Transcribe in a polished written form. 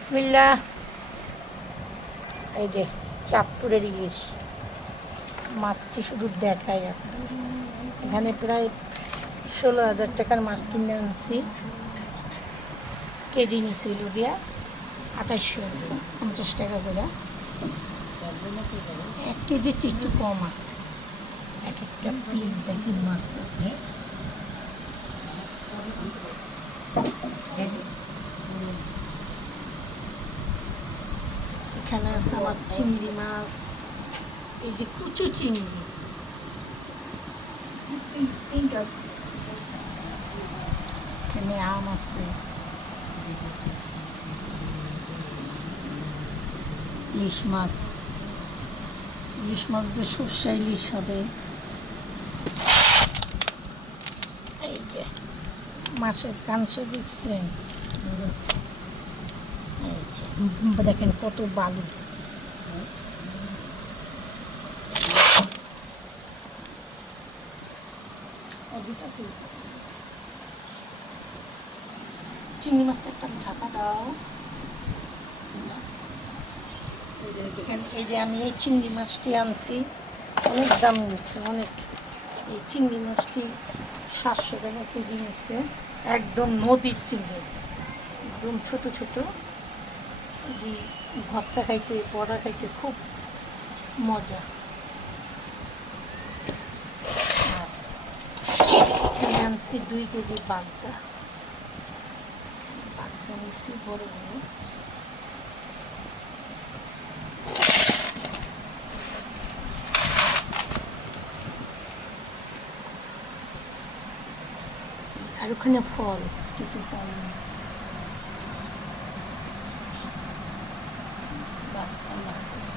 বিসমিল্লাহ। এই যে চাঁদপুরের ইলিশ মাছটি শুধু দেখাই আপনার। এখানে প্রায় 16,000 টাকার মাছ কিনে আনছি। কেজি নিছিল দিয়া 2850 টাকা করে। 1 কেজির চেয়ে একটু কম আছে। এক একটা পিস দেখি মাছ আছে। এখানে আছে আমার চিংড়ি মাছ, এই যে কুচু চিংড়ি। এখানে আম আছে, ইলিশ মাছ। ইলিশ মাছ দিয়ে সর্ষে ইলিশ হবে। এই যে মাছের কাঁচা দেখছেন, এই যে দেখেন কত বালু। চিংড়ি মাছটা একটা ঝাঁকা দাও। দেখেন এই যে আমি এই চিংড়ি মাছটি আনছি, অনেক দাম নিচ্ছে, অনেক। এই চিংড়ি মাছটি 700 টাকা কেজি নিচ্ছে। একদম নদীর চিংড়ি, একদম ছোট ছোট। যে ভর্তা খাইতে, বড়া খাইতে খুব মজা। আর এখানে আনছি 2 কেজি বাগদা। বাগদা নিচ্ছি বড় বড়। আর ওখানে ফল, কিছু ফল নিচ্ছি। বাস, আল্লাহ হাফেজ।